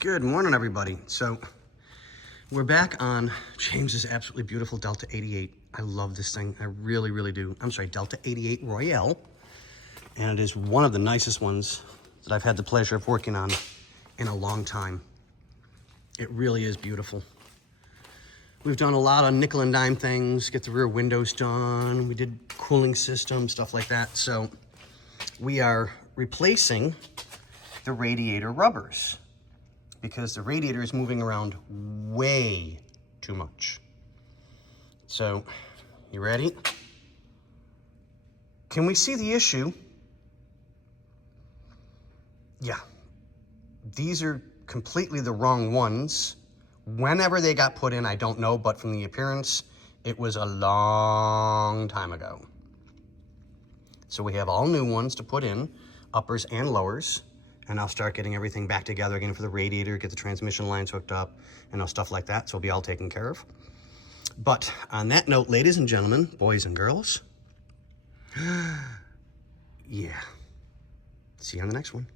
Good morning, everybody. So we're back on James's absolutely beautiful Delta 88. I love this thing. I really, really do. I'm sorry, Delta 88 Royale. And it is one of the nicest ones that I've had the pleasure of working on in a long time. It really is beautiful. We've done a lot of nickel and dime things, get the rear windows done. We did cooling system, stuff like that. So we are replacing the radiator rubbers, because the radiator is moving around way too much. So, you ready? Can we see the issue? Yeah. These are completely the wrong ones. Whenever they got put in, I don't know, but from the appearance, it was a long time ago. So we have all new ones to put in, uppers and lowers. And I'll start getting everything back together again for the radiator, get the transmission lines hooked up, and stuff like that, so it'll be all taken care of. But on that note, ladies and gentlemen, boys and girls, yeah, see you on the next one.